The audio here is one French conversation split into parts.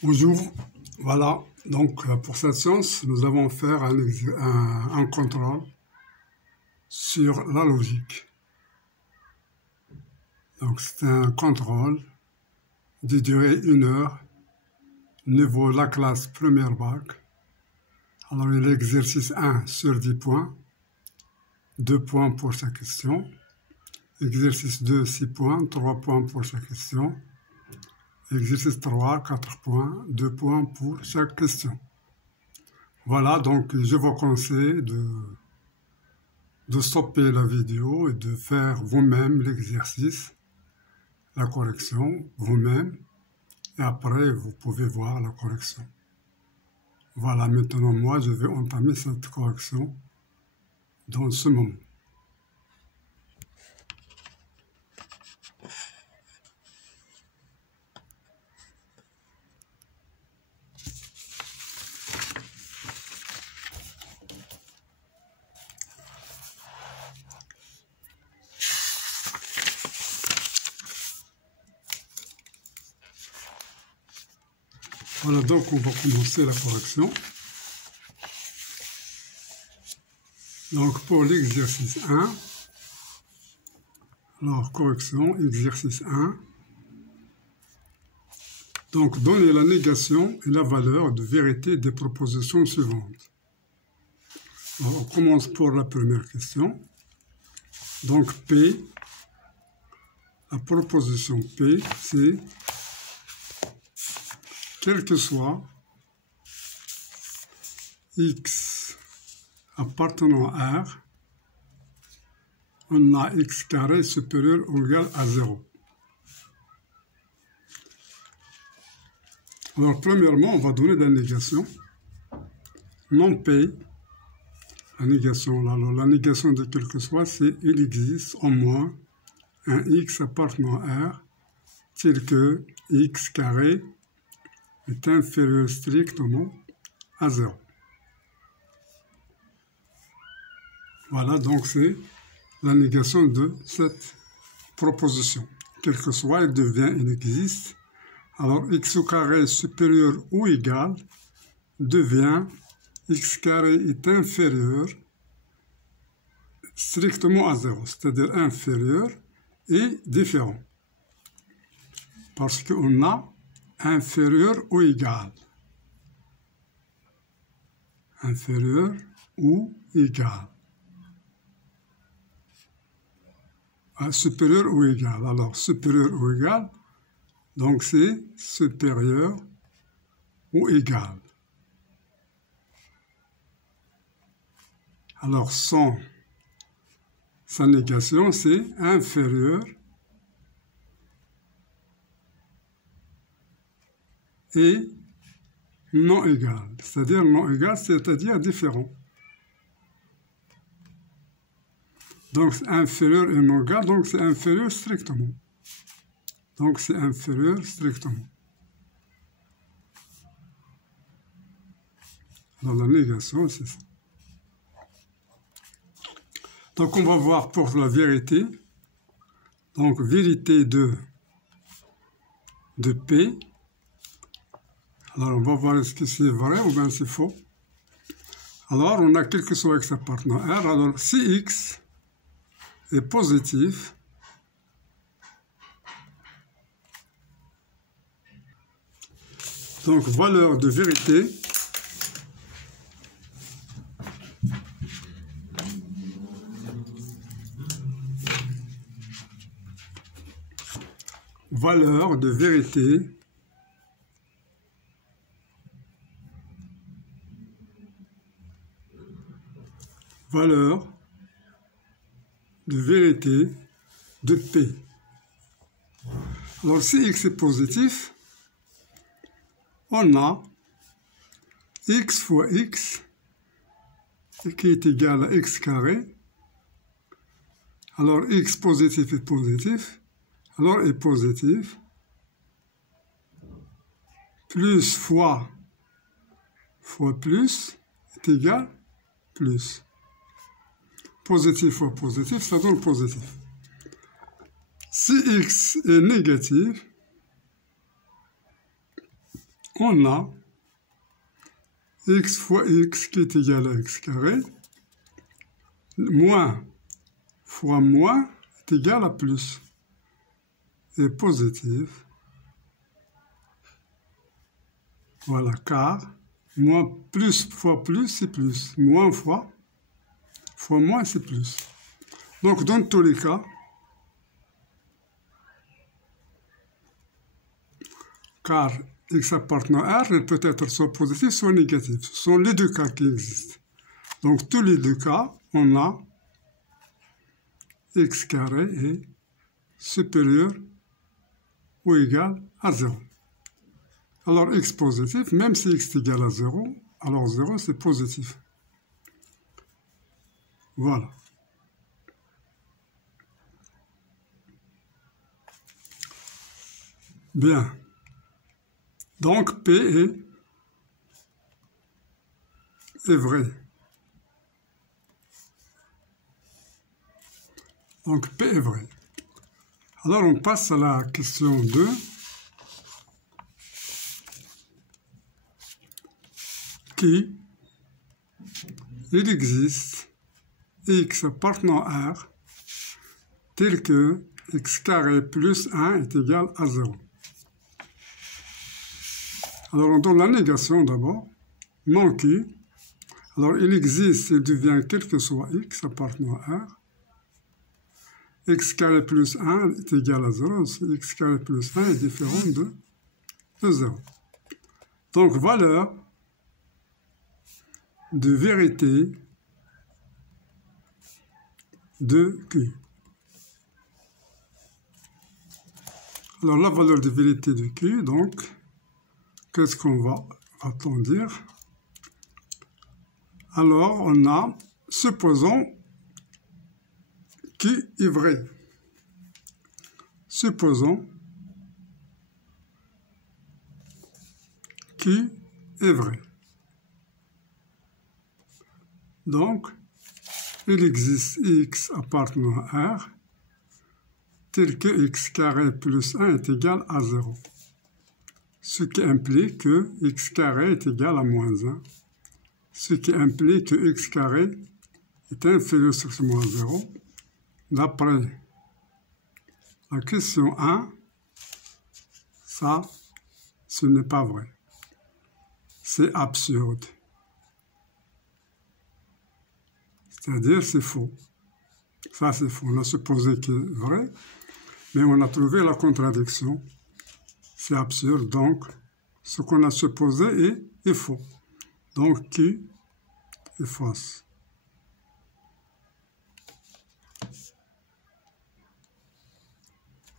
Bonjour, voilà, donc pour cette séance, nous allons faire un contrôle sur la logique. Donc c'est un contrôle de durée 1 heure, niveau la classe première bac. Alors l'exercice 1 sur 10 points, 2 points pour chaque question. Exercice 2, 6 points, 3 points pour chaque question. Exercice 3, 4 points, 2 points pour chaque question. Voilà, donc je vous conseille de stopper la vidéo et de faire vous-même l'exercice, la correction, vous-même, et après vous pouvez voir la correction. Voilà, maintenant moi je vais entamer cette correction dans ce moment. Voilà, donc on va commencer la correction. Donc pour l'exercice 1, alors correction, exercice 1. Donc donner la négation et la valeur de vérité des propositions suivantes. Alors, on commence pour la première question. Donc P, la proposition P, c'est quel que soit x appartenant à R, on a x carré supérieur ou égal à 0. Alors, premièrement, on va donner la négation. Non P, la négation, alors, la négation de quel que soit, c'est il existe au moins un x appartenant à R, tel que x carré est inférieur strictement à 0. Voilà, donc c'est la négation de cette proposition. Quel que soit, il devient, il existe. Alors, x au carré supérieur ou égal devient x carré est inférieur strictement à 0, c'est-à-dire inférieur et différent. Parce qu'on a inférieur ou égal. Inférieur ou égal. Supérieur ou égal. Alors, supérieur ou égal, donc c'est supérieur ou égal. Alors, sa négation, c'est inférieur et non égal. C'est-à-dire non égal, c'est-à-dire différent. Donc, c'est inférieur et non égal, donc c'est inférieur strictement. Donc, c'est inférieur strictement. Alors, la négation, c'est ça. Donc, on va voir pour la vérité. Donc, vérité de P. Alors, on va voir est-ce que c'est vrai ou bien c'est faux. Alors, on a quel que soit x appartenant à R. Alors, si x est positif, donc valeur de vérité de P. Alors, si x est positif, on a x fois x qui est égal à x carré. Alors, x positif est positif. Alors, est positif. Plus fois plus est égal plus. Positif fois positif, ça donne positif. Si x est négatif, on a x fois x qui est égal à x carré, moins fois moins est égal à plus, et positif. Voilà, car moins plus fois plus, c'est plus. Moins fois moins, c'est plus. Donc, dans tous les cas, car x appartenant à R, il peut être soit positif, soit négatif. Ce sont les deux cas qui existent. Donc, tous les deux cas, on a x carré est supérieur ou égal à 0. Alors, x positif, même si x est égal à 0, alors 0, c'est positif. Voilà. Bien. Donc, P est vrai. Donc, P est vrai. Alors, on passe à la question 2. Qui il existe x appartenant à R tel que x carré plus 1 est égal à 0. Alors, on donne la négation d'abord. Non qui. Alors, il existe, il devient quel que soit x appartenant à R. X carré plus 1 est égal à 0. X carré plus 1 est différent de 0. Donc, valeur de vérité de Q. Alors, la valeur de vérité de Q, donc, qu'est-ce qu'on va-t-on dire? Alors, on a, supposons, Q est vrai. Supposons Q est vrai. Donc, il existe x appartenant à R tel que x carré plus 1 est égal à 0. Ce qui implique que x carré est égal à moins 1. Ce qui implique que x carré est inférieur à moins 0. D'après la question 1, ça, ce n'est pas vrai. C'est absurde. C'est-à-dire, c'est faux. Ça, c'est faux. On a supposé que c'est vrai, mais on a trouvé la contradiction. C'est absurde. Donc, ce qu'on a supposé est faux. Donc, Q est fausse.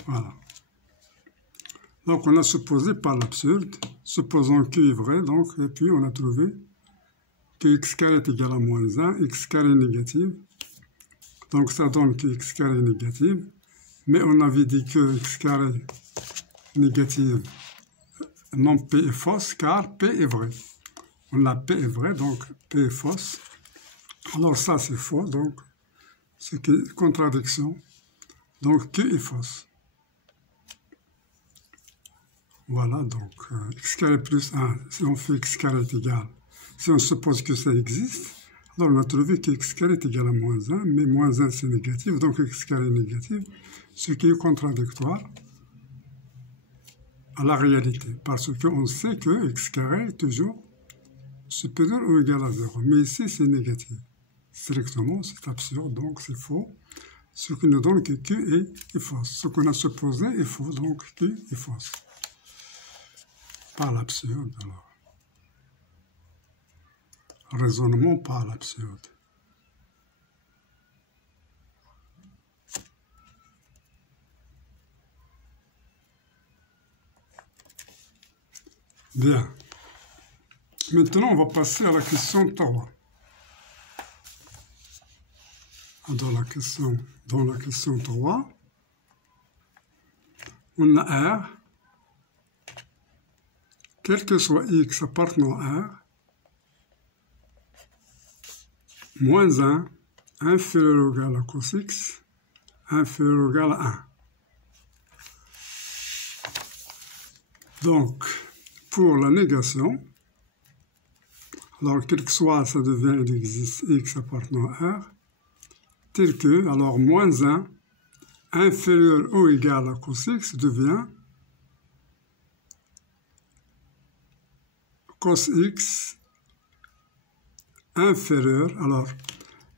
Voilà. Donc, on a supposé par l'absurde. Supposons Q est vrai, donc, et puis on a trouvé que x carré est égal à moins 1, x carré est négatif. Donc, ça donne que x carré est négatif. Mais on avait dit que x carré est négatif, non P est fausse, car P est vrai. On a P est vrai, donc P est fausse. Alors, ça, c'est faux, donc, c'est une contradiction. Donc, Q est fausse. Voilà, donc, x carré plus 1, si on fait x carré est égal, si on suppose que ça existe, alors on a trouvé que x carré est égal à moins 1, mais moins 1 c'est négatif, donc x carré est négatif, ce qui est contradictoire à la réalité, parce qu'on sait que x carré est toujours supérieur ou égal à 0, mais ici c'est négatif. Strictement, c'est absurde, donc c'est faux, ce qui nous donne que Q est fausse. Ce qu'on a supposé est faux, donc Q est fausse. Pas l'absurde, alors. Raisonnement par l'absurde. Bien. Maintenant, on va passer à la question 3. Dans la question 3, on a R, quel que soit x appartenant à R, moins 1, inférieur ou égal à cos x, inférieur ou égal à 1. Donc, pour la négation, alors quel que soit, ça devient, il existe x appartenant à R, tel que, alors moins 1 inférieur ou égal à cos x devient cos x inférieur, alors,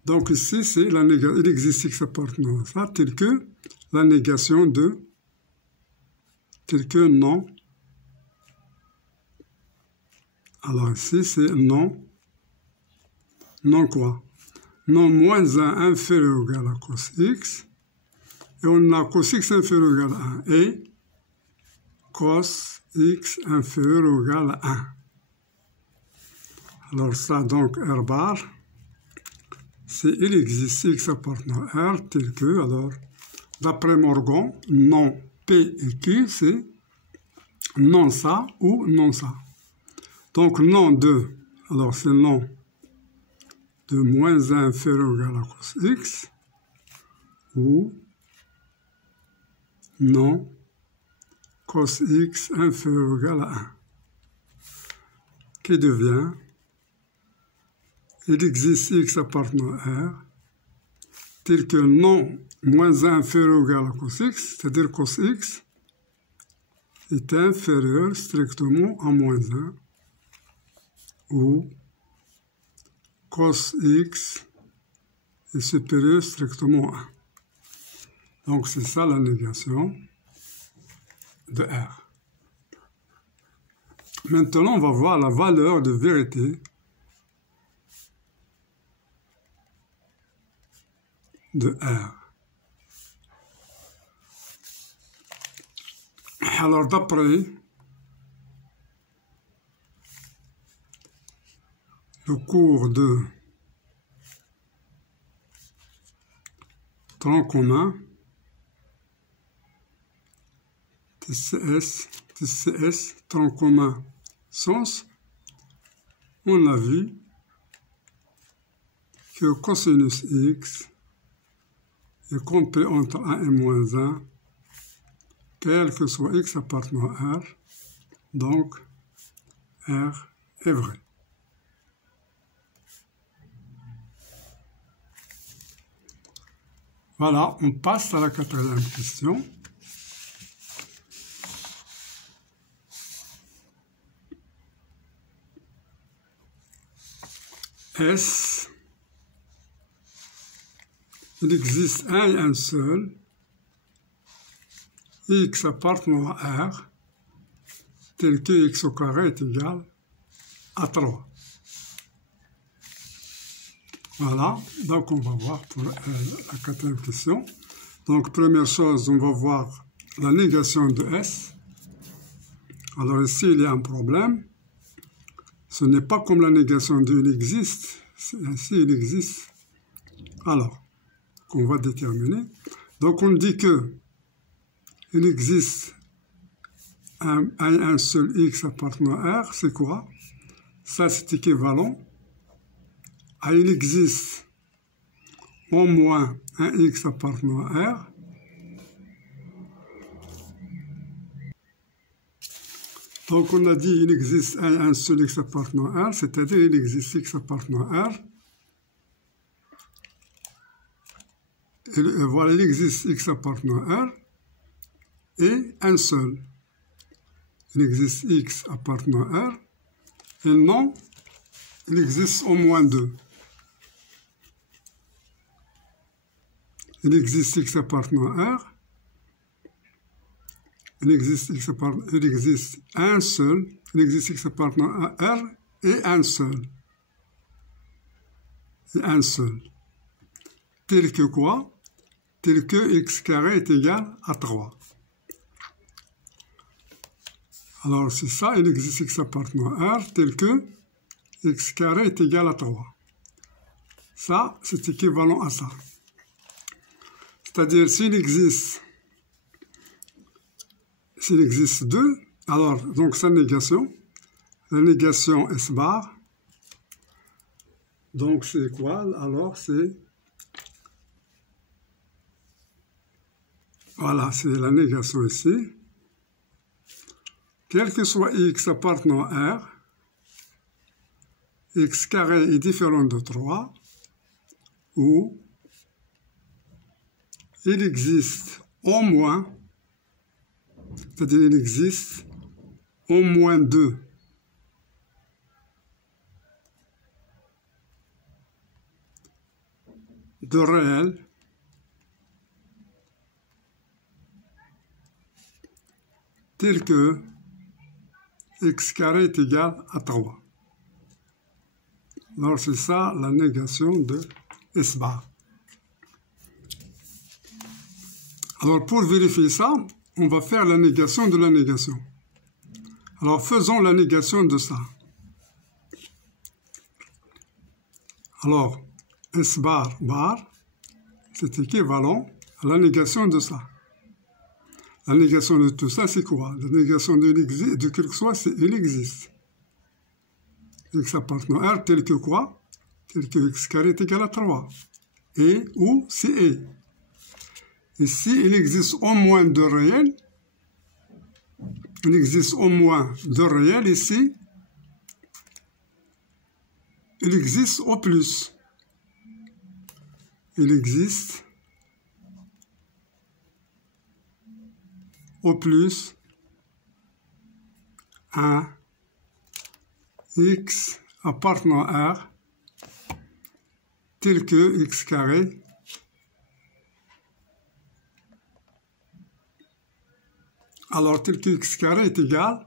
donc ici, c'est la négation, il existe x appartenant à ça, tel que la négation de, tel que non, alors ici, c'est non, non quoi? Non moins 1 inférieur ou égal à cos x, et on a cos x inférieur ou égal à 1, et cos x inférieur ou égal à 1. Alors ça, donc, R bar, c'est il existe x appartenant à R tel que, alors, d'après Morgan, non P et Q, c'est non ça ou non ça. Donc, non de, alors c'est non de moins 1 inférieur ou égal à cos x, ou non cos x inférieur ou égal à 1, qui devient, il existe x appartenant à R, tel que non moins 1 inférieur ou égal à cos x, c'est-à-dire cos x est inférieur strictement à moins 1, ou cos x est supérieur strictement à 1. Donc c'est ça la négation de R. Maintenant, on va voir la valeur de vérité de R. Alors, d'après le cours de tronc commun, TCS, tronc commun sens, on a vu que cosinus x est compris entre 1 et moins 1, quel que soit x appartenant à R, donc R est vrai. Voilà, on passe à la quatrième question. S, il existe un et un seul, x appartenant à R, tel que x au carré est égal à 3. Voilà, donc on va voir pour la quatrième question. Donc première chose, on va voir la négation de S. Alors ici, il y a un problème. Ce n'est pas comme la négation de il existe. Ici, il existe. Alors, qu'on va déterminer. Donc on dit que il existe un seul x appartenant à R. C'est quoi? Ça, c'est équivalent à il existe au moins un x appartenant à R donc on a dit il existe un seul x appartenant à R, c'est-à-dire il existe x appartenant à R. Et voilà, il existe x appartenant à R et un seul. Il existe x appartenant à R et non, il existe au moins 2. Il existe x appartenant à R, il existe un seul, il existe x appartenant à R et un seul. Et un seul. Tel que quoi? Tel que x carré est égal à 3. Alors c'est ça, il existe x appartenant à R, tel que x carré est égal à 3. Ça, c'est équivalent à ça. C'est-à-dire, s'il existe 2, alors, donc sa négation, la négation S bar, donc c'est quoi? Alors c'est, voilà, c'est la négation ici, quel que soit x appartenant à R, x carré est différent de 3, ou il existe au moins, c'est-à-dire il existe au moins 2 de réels tels que x carré est égal à 3. Alors c'est ça la négation de S bar. Alors pour vérifier ça, on va faire la négation de la négation. Alors faisons la négation de ça. Alors S bar bar, c'est équivalent à la négation de ça. La négation de tout ça, c'est quoi? La négation de quelque chose, c'est il existe. X appartenant à R tel que quoi? Tel que x carré est égal à 3. Et ou c'est et. Et si il existe au moins 2 réels, il existe au moins 2 réels ici, il existe au plus. Il existe au plus un x appartenant à R tel que x carré alors tel que x carré est égal,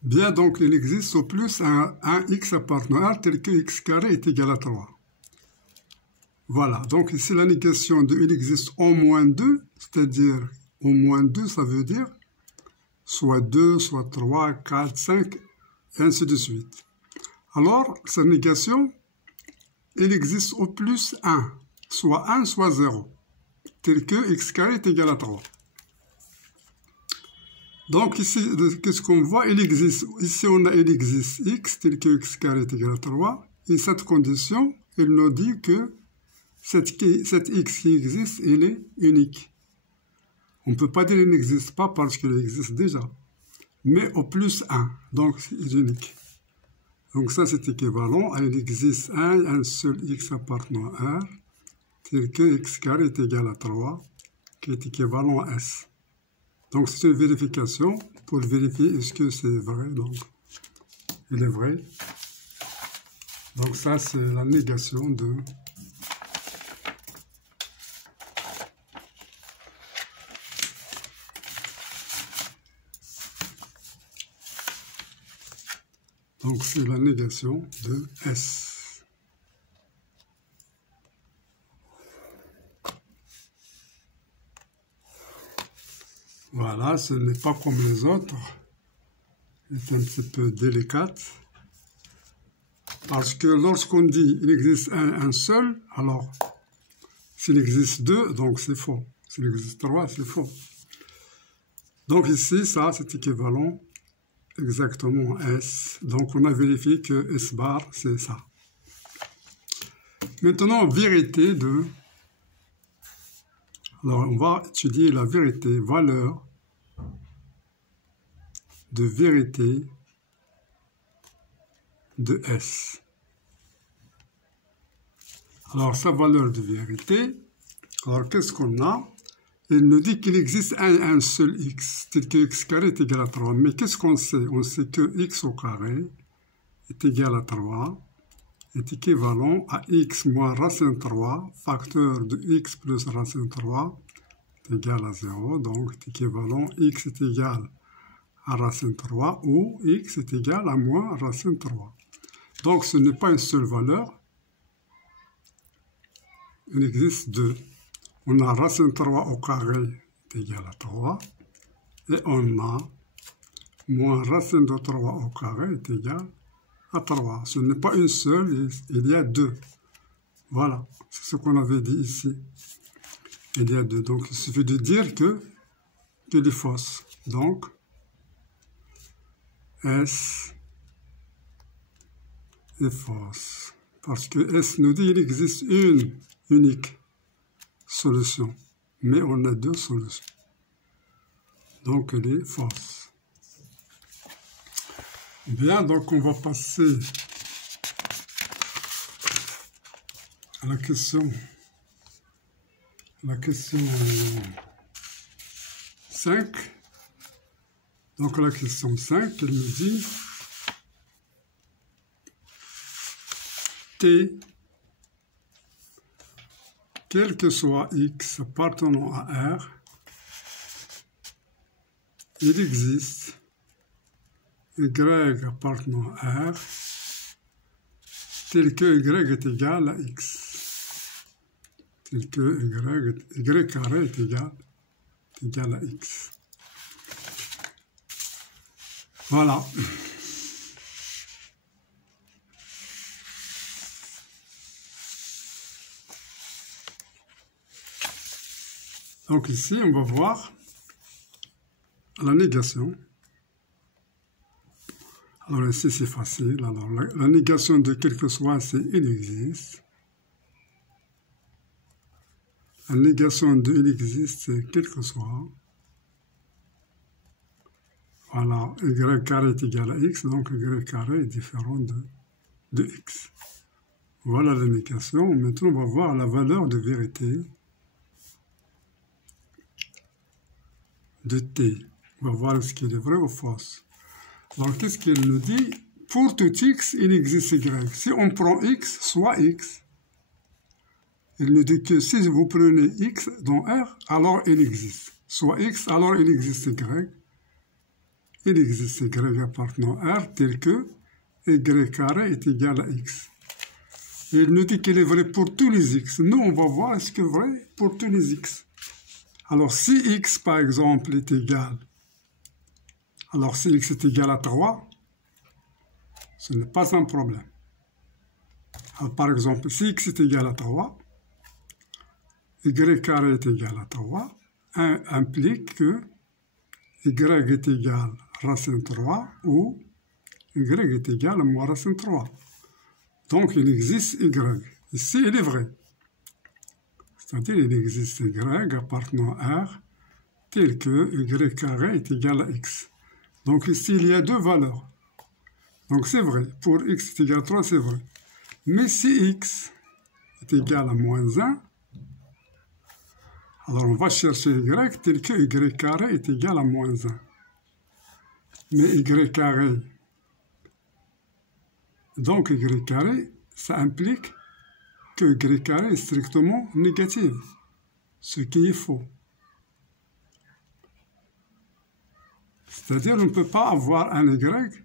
bien donc il existe au plus un x appartenant à R tel que x carré est égal à 3. Voilà, donc ici la négation de il existe au moins 2, c'est-à-dire au moins 2, ça veut dire soit 2, soit 3, 4, 5, et ainsi de suite. Alors, sa négation, il existe au plus 1, soit 1, soit 0, tel que x carré est égal à 3. Donc ici, qu'est-ce qu'on voit? Il existe, ici on a il existe x, tel que x carré est égal à 3, et cette condition, elle nous dit que cette x qui existe, il est unique. On ne peut pas dire qu'il n'existe pas parce qu'il existe déjà, mais au plus 1, donc c'est unique. Donc ça c'est équivalent à il existe un seul x appartenant à R, tel que x carré est égal à 3, qui est équivalent à S. Donc c'est une vérification pour vérifier est-ce que c'est vrai, donc il est vrai. Donc ça c'est la négation de donc c'est la négation de S. Voilà, ce n'est pas comme les autres. C'est un petit peu délicate. Parce que lorsqu'on dit il existe un seul, alors s'il existe 2, donc c'est faux. S'il existe 3, c'est faux. Donc ici, ça, c'est équivalent exactement S. Donc on a vérifié que S bar, c'est ça. Maintenant, vérité de... Alors on va étudier la vérité, valeur de vérité de S. Alors sa valeur de vérité, alors qu'est-ce qu'on a? Il nous dit qu'il existe un seul x, tel que x carré est égal à 3. Mais qu'est-ce qu'on sait? On sait que x au carré est égal à 3, est équivalent à x moins racine 3, facteur de x plus racine 3, est égal à 0. Donc, est équivalent, x est égal à racine 3 ou x est égal à moins racine 3. Donc, ce n'est pas une seule valeur. Il existe deux. On a racine 3 au carré est égal à 3. Et on a moins racine de 3 au carré est égal à 3. Ce n'est pas une seule, il y a deux. Voilà, c'est ce qu'on avait dit ici. Il y a deux. Donc, il suffit de dire qu'il est fausse. Donc, S est fausse. Parce que S nous dit qu'il existe une unique solution. Mais on a deux solutions. Donc, elle est fausse. Bien, donc on va passer à la question 5. Donc la question 5, elle me dit T, quel que soit X appartenant à R, il existe Y appartenant à R, tel que Y est égal à X, tel que Y carré est égal à X. Voilà. Donc ici, on va voir la négation. Alors ici, c'est facile. Alors la négation de quel que soit, c'est il existe. La négation de il existe, c'est quel que soit. Voilà, Y carré est égal à X, donc Y carré est différent de X. Voilà la négation. Maintenant, on va voir la valeur de vérité de T. On va voir ce qu'il est vrai ou faux. Alors, qu'est-ce qu'il nous dit? Pour tout X, il existe Y. Si on prend X, soit X. Il nous dit que si vous prenez X dans R, alors il existe. Soit X, alors il existe Y. Il existe Y appartenant à R tel que Y carré est égal à X. Et il nous dit qu'il est vrai pour tous les X. Nous, on va voir est-ce que c'est vrai pour tous les X. Alors, si X, par exemple, est égal, alors si X est égal à 3, ce n'est pas un problème. Alors, par exemple, si X est égal à 3, Y carré est égal à 3, implique que Y est égal à racine 3 ou Y est égal à moins racine 3. Donc, il existe Y. Ici, il est vrai. C'est-à-dire, il existe Y appartenant à R tel que Y carré est égal à X. Donc, ici, il y a deux valeurs. Donc, c'est vrai. Pour X est égal à 3, c'est vrai. Mais si X est égal à moins 1, alors on va chercher Y tel que Y carré est égal à moins 1. Mais Y carré, donc Y carré, ça implique que Y carré est strictement négatif, ce qui est faux. C'est-à-dire on ne peut pas avoir un Y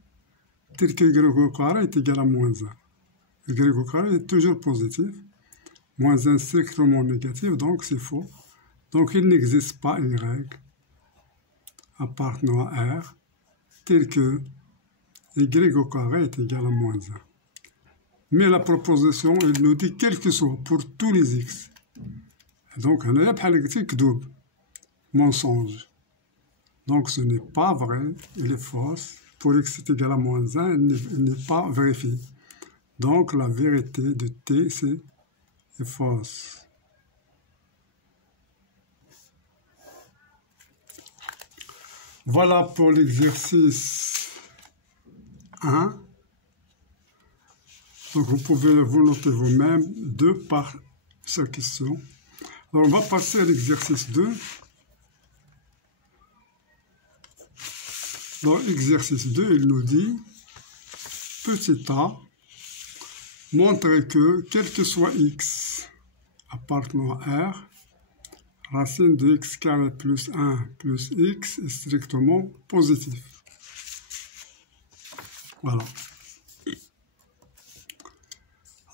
tel que Y au carré est égal à moins 1. Y au carré est toujours positif, moins 1 strictement négatif, donc c'est faux. Donc il n'existe pas Y appartenant à R tel que Y au carré est égal à moins 1. Mais la proposition, il nous dit quel que soit pour tous les X. Donc, on a pas le mensonge. Donc, ce n'est pas vrai, il est faux. Pour X est égal à moins 1, il n'est pas vérifié. Donc, la vérité de T, c'est fausse. Voilà pour l'exercice 1. Donc, vous pouvez vous noter vous-même 2 par chaque question. Alors, on va passer à l'exercice 2. Dans l'exercice 2, il nous dit, petit a, montrer que, quel que soit x appartenant à R, racine de x carré plus 1 plus x est strictement positif. Voilà.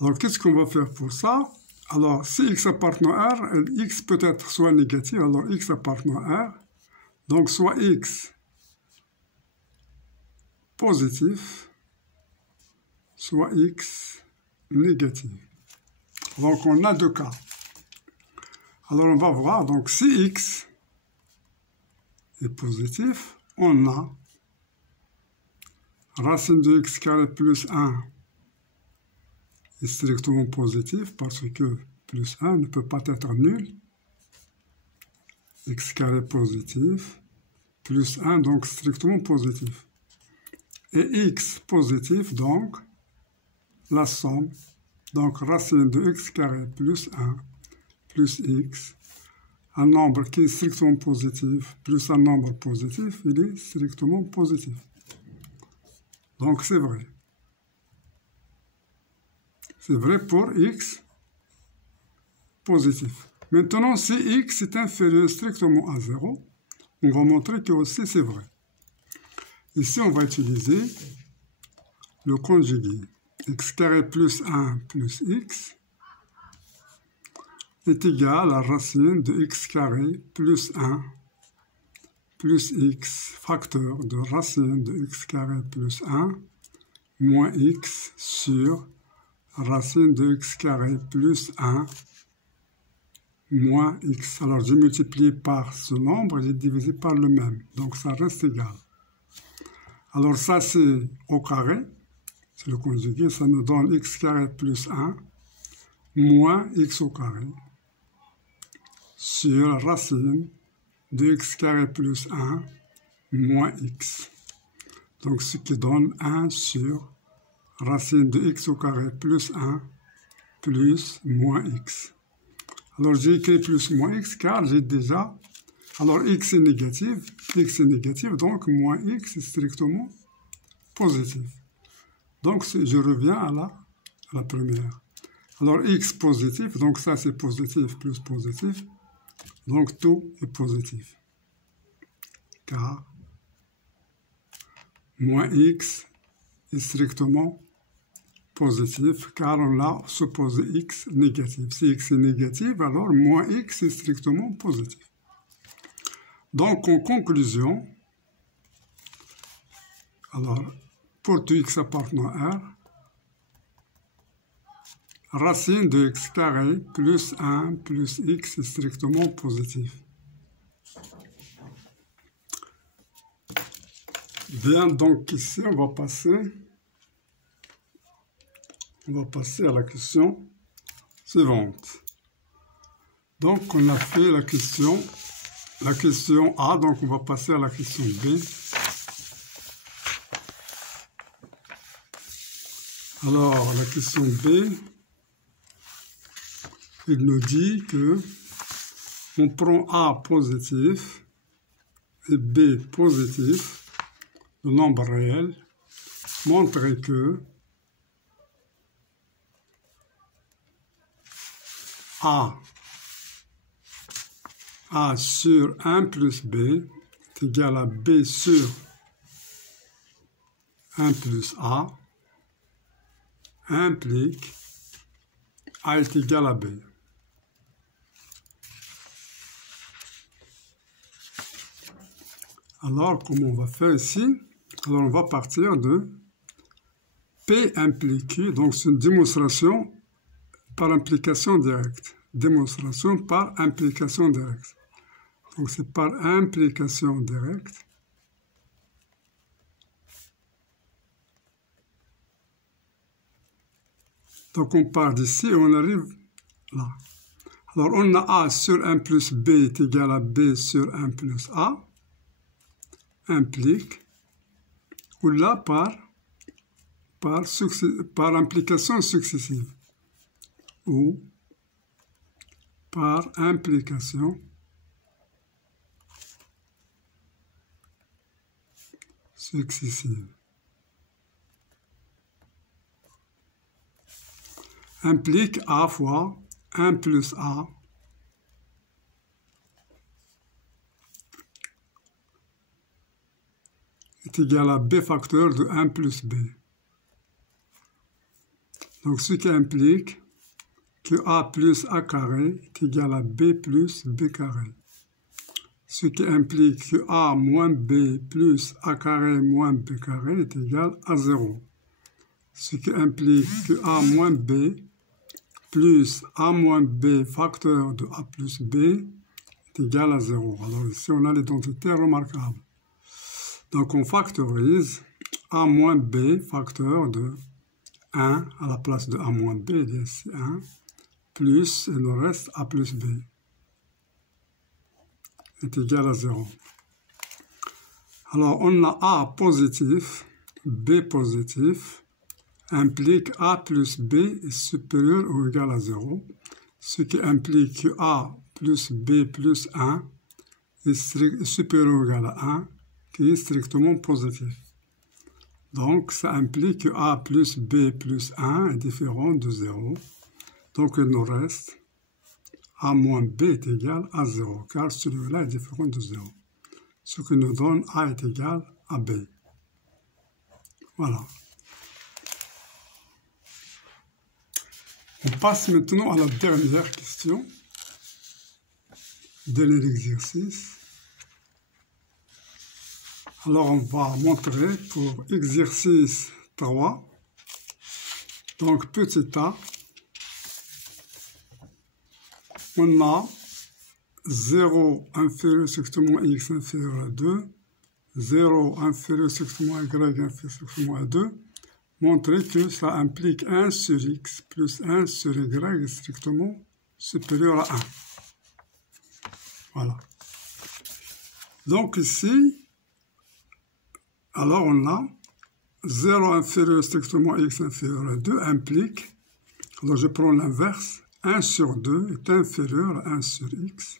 Alors, qu'est-ce qu'on va faire pour ça? Alors, si x appartenant à R, x peut être soit négatif, alors x appartenant à R, donc soit x positif, soit x négatif. Donc, on a 2 cas. Alors, on va voir, donc si x est positif, on a racine de x carré plus 1 est strictement positif parce que plus 1 ne peut pas être nul. X carré positif, plus 1, donc strictement positif. et x positif, donc la somme, donc racine de x carré plus 1 plus x, un nombre qui est strictement positif plus un nombre positif, il est strictement positif. Donc c'est vrai. C'est vrai pour x positif. Maintenant, si x est inférieur strictement à 0, on va montrer que aussi c'est vrai. Ici, on va utiliser le conjugué. X carré plus 1 plus x est égal à racine de x carré plus 1 plus x facteur de racine de x carré plus 1 moins x sur racine de x carré plus 1 moins x. Alors, j'ai multiplié par ce nombre, j'ai divisé par le même. Donc, ça reste égal. Alors, ça, c'est au carré. C'est le conjugué. Ça nous donne x carré plus 1 moins x au carré sur racine de x carré plus 1 moins x. Donc, ce qui donne 1 sur racine de x au carré plus 1 plus moins x. Alors, j'ai écrit plus moins x car j'ai déjà... Alors, x est négatif, donc moins x est strictement positif. Donc, je reviens à la première. Alors, x positif, donc ça c'est positif plus positif, donc tout est positif. Car moins x est strictement positif, car on a supposé x négatif. Si x est négatif, alors moins x est strictement positif. Donc, en conclusion, alors, pour tout x appartenant à R, racine de x carré plus 1 plus x est strictement positif. Bien, donc ici, on va passer à la question suivante. Donc, on a fait la question A, donc on va passer à la question B. Alors, la question B, il nous dit que on prend A positif et B positif, le nombre réel, montrer que A sur 1 plus B est égal à B sur 1 plus A implique A est égal à B. Alors, comment on va faire ici? Alors, on va partir de P implique Q, donc c'est une démonstration par implication directe. Démonstration par implication directe. Donc, c'est par implication directe. Donc, on part d'ici et on arrive là. Alors, on a A sur 1 plus B est égal à B sur 1 plus A. Implique, ou là par implication successive, ou par implication successive. Implique A fois 1 plus A est égal à B facteur de 1 plus B. Donc, ce qui implique que A plus A carré est égal à B plus B carré. Ce qui implique que A moins B plus A carré moins B carré est égal à 0. Ce qui implique que A moins B plus A moins B facteur de A plus B est égal à 0. Alors ici, on a l'identité remarquable. Donc, on factorise A moins B facteur de 1 à la place de A moins B, il y a ici 1, plus, il nous reste A plus B est égal à 0. Alors, on a A positif, B positif implique A plus B est supérieur ou égal à 0, ce qui implique que A plus B plus 1 est supérieur ou égal à 1, qui est strictement positif. Donc, ça implique que A plus B plus 1 est différent de 0. Donc, il nous reste A moins B est égal à 0, car celui-là est différent de 0. Ce qui nous donne A est égal à B. Voilà. On passe maintenant à la dernière question. Dernier exercice. Alors, on va montrer pour exercice 3. Donc, petit a, on a 0 inférieur strictement à x inférieur à 2, 0 inférieur strictement à y inférieur strictement à 2. Montrer que ça implique 1 sur x plus 1 sur y est strictement supérieur à 1. Voilà. Donc ici, alors on a 0 inférieur strictement à x inférieur à 2 implique, alors je prends l'inverse, 1 sur 2 est inférieur à 1 sur x.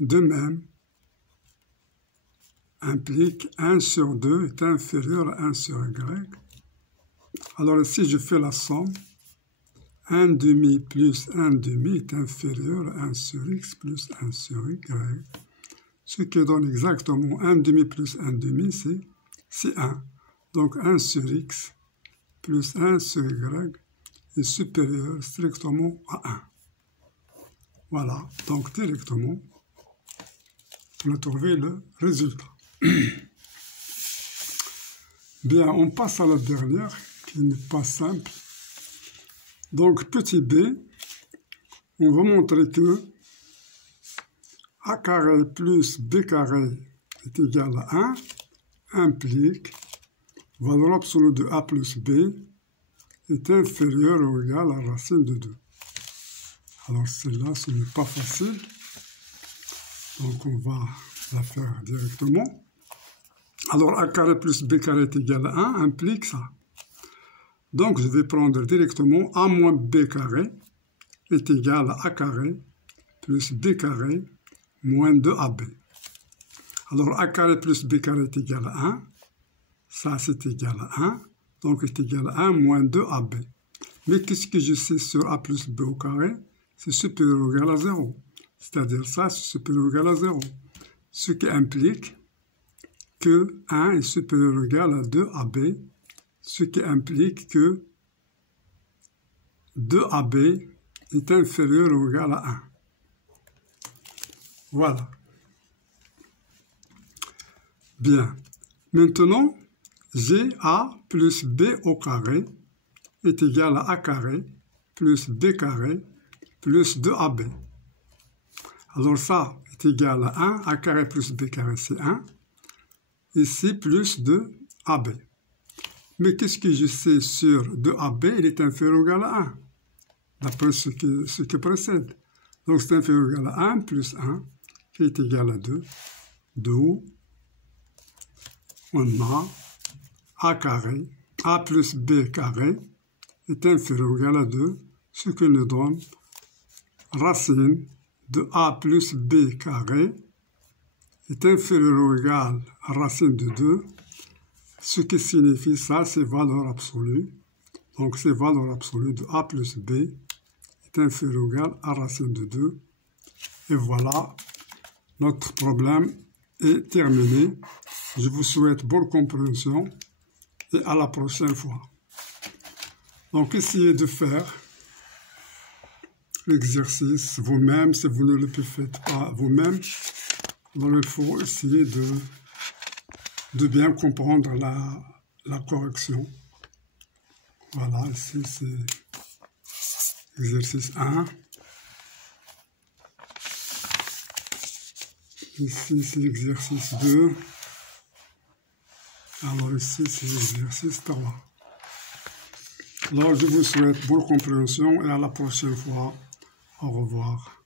De même, implique 1 sur 2 est inférieur à 1 sur y. Alors ici, je fais la somme. 1 demi plus 1 demi est inférieur à 1 sur x plus 1 sur y. Ce qui donne exactement 1 demi plus 1 demi, c'est 1. Donc 1 sur x plus 1 sur y est supérieur strictement à 1. Voilà, donc directement, on a trouvé le résultat. Bien, on passe à la dernière, qui n'est pas simple. Donc, petit b, on va montrer que a carré plus b carré est égal à 1, implique valeur absolue de a plus b est inférieure ou égale à la racine de 2. Alors, celle-là, ce n'est pas facile. Donc, on va la faire directement. Alors, a carré plus b carré est égal à 1 implique ça. Donc, je vais prendre directement a moins b carré est égal à a carré plus b carré moins 2ab. Alors, a carré plus b carré est égal à 1. Ça, c'est égal à 1. Donc, est égal à 1 moins 2ab. Mais qu'est-ce que je sais sur a plus b au carré? C'est supérieur ou égal à 0. C'est-à-dire ça, c'est supérieur ou égal à 0. Ce qui implique que 1 est supérieur ou égal à 2ab. Ce qui implique que 2ab est inférieur ou égal à 1. Voilà. Bien. Maintenant, j'ai a plus b au carré est égal à a carré plus b carré plus 2ab. Alors ça est égal à 1, a carré plus b carré c'est 1. Ici plus 2ab. Mais qu'est-ce que je sais sur 2ab? Il est inférieur ou égal à 1, d'après ce qui précède. Donc c'est inférieur ou égal à 1 plus 1, qui est égal à 2. D'où on a a carré, a plus b carré est inférieur ou égal à 2, ce qui nous donne racine de a plus b carré est inférieur ou égal à racine de 2, ce qui signifie ça, c'est valeur absolue. Donc, c'est valeur absolue de a plus b est inférieur ou égal à racine de 2. Et voilà, notre problème est terminé. Je vous souhaite bonne compréhension et à la prochaine fois. Donc, essayez de faire l'exercice vous-même. Si vous ne le faites pas vous-même, alors il faut essayer de bien comprendre la correction. Voilà, ici c'est exercice 1. Ici c'est exercice 2. Alors ici c'est exercice 3. Alors je vous souhaite bonne compréhension et à la prochaine fois. Au revoir.